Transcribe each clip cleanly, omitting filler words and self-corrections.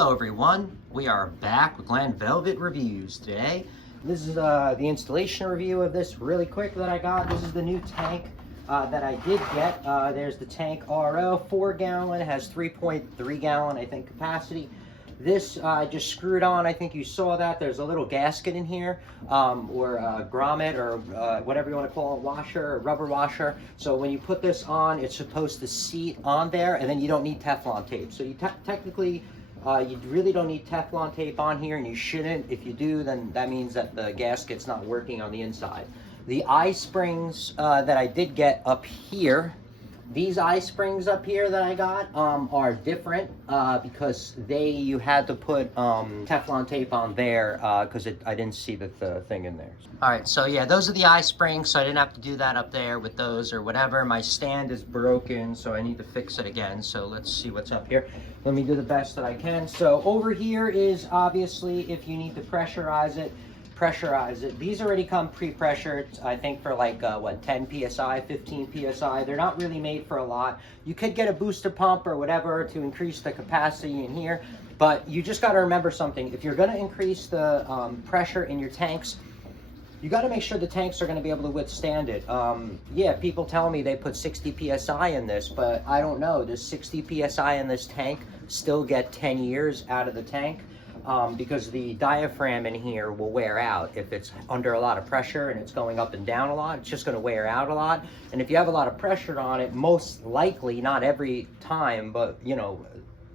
Hello everyone, we are back with Glen Velvet Reviews today. This is the installation review of this really quick that I got. This is the new tank that I did get. There's the Tank RO, 4 gallon, has 3.3 gallon I think capacity. This I just screwed on, I think you saw that. There's a little gasket in here, or a grommet, or whatever you want to call it, washer, or rubber washer. So when you put this on, it's supposed to seat on there, and then you don't need Teflon tape. So you technically, you really don't need Teflon tape on here, and you shouldn't. If you do, then that means that the gasket's not working on the inside. The eye springs that I did get up here, these eye springs up here that I got are different because you had to put Teflon tape on there because I didn't see the thing in there. All right, so yeah, those are the eye springs, so I didn't have to do that up there with those or whatever. My stand is broken, so I need to fix it again. So let's see what's up here. Let me do the best that I can. So over here is obviously if you need to pressurize it. These already come pre-pressured, I think for like, what, 10 PSI, 15 PSI. They're not really made for a lot. You could get a booster pump or whatever to increase the capacity in here, but you just got to remember something. If you're going to increase the pressure in your tanks, you got to make sure the tanks are going to be able to withstand it. Yeah, people tell me they put 60 PSI in this, but I don't know. Does 60 PSI in this tank still get 10 years out of the tank? Because the diaphragm in here will wear out. If it's under a lot of pressure and it's going up and down a lot, it's just going to wear out a lot. And if you have a lot of pressure on it, most likely, not every time, but you know,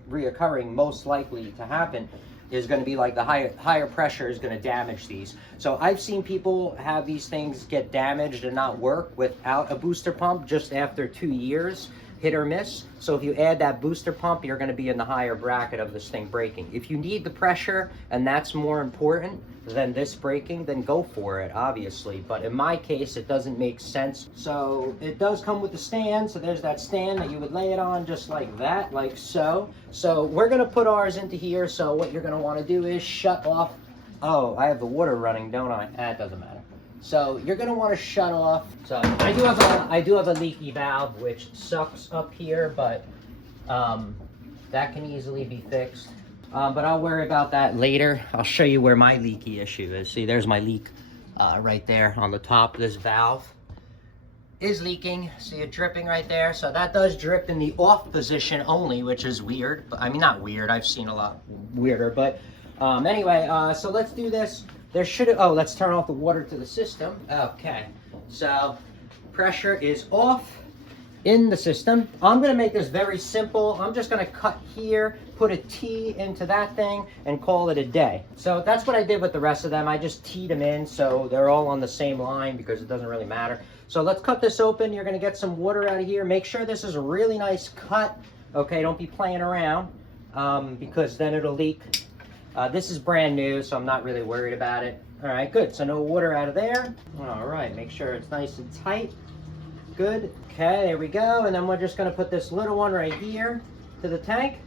reoccurring, most likely to happen is going to be like the higher pressure is going to damage these. So I've seen people have these things get damaged and not work without a booster pump just after 2 years. Hit or miss. So if you add that booster pump, you're going to be in the higher bracket of this thing breaking. If you need the pressure and that's more important than this breaking, then go for it, obviously. But in my case, it doesn't make sense. So it does come with the stand. So there's that stand that you would lay it on just like that, like so. So we're going to put ours into here. So what you're going to want to do is shut off. Oh, I have the water running, don't I? It doesn't matter. So you're going to want to shut off. So I do have a leaky valve, which sucks up here, but that can easily be fixed. But I'll worry about that later. I'll show you where my leaky issue is. See, there's my leak right there on the top. This valve is leaking. See it dripping right there? So that does drip in the off position only, which is weird. But I mean, not weird. I've seen a lot weirder. But anyway, so let's do this. Let's turn off the water to the system. Okay, so pressure is off in the system. I'm gonna make this very simple. I'm just gonna cut here, put a T into that thing, and call it a day. So that's what I did with the rest of them. I just teed them in so they're all on the same line because it doesn't really matter. So let's cut this open. You're gonna get some water out of here. Make sure this is a really nice cut. Okay, don't be playing around because then it'll leak. This is brand new, so I'm not really worried about it. All right, good. So no water out of there. All right, make sure it's nice and tight. Good. Okay, there we go. And then we're just going to put this little one right here to the tank.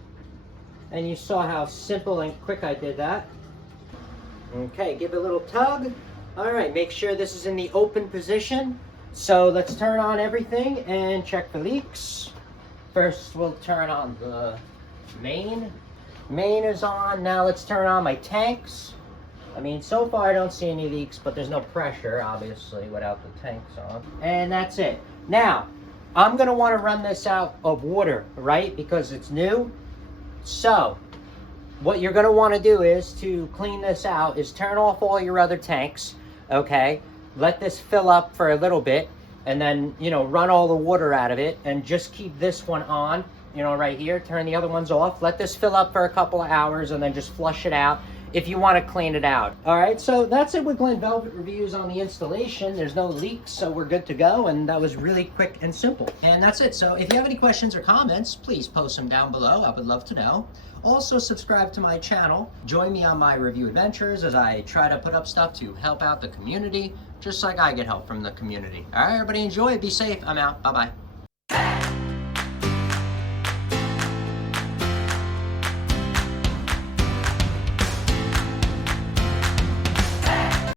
And you saw how simple and quick I did that. Okay, give it a little tug. All right, make sure this is in the open position. So let's turn on everything and check for leaks. First, we'll turn on the main. Main is on. Now let's turn on my tanks. I mean, so far I don't see any leaks, but there's no pressure, obviously, without the tanks on. And that's it. Now, I'm going to want to run this out of water, right? Because it's new. So, what you're going to want to do is to clean this out is turn off all your other tanks, okay? Let this fill up for a little bit, and then, you know, run all the water out of it, and just keep this one on. You know, right here, turn the other ones off. Let this fill up for a couple of hours and then just flush it out if you want to clean it out. All right, so that's it with Glen Velvet Reviews on the installation. There's no leaks, so we're good to go, and that was really quick and simple. And that's it. So if you have any questions or comments, please post them down below. I would love to know. Also, subscribe to my channel. Join me on my review adventures as I try to put up stuff to help out the community, just like I get help from the community. All right, everybody enjoy. Be safe. I'm out. Bye-bye.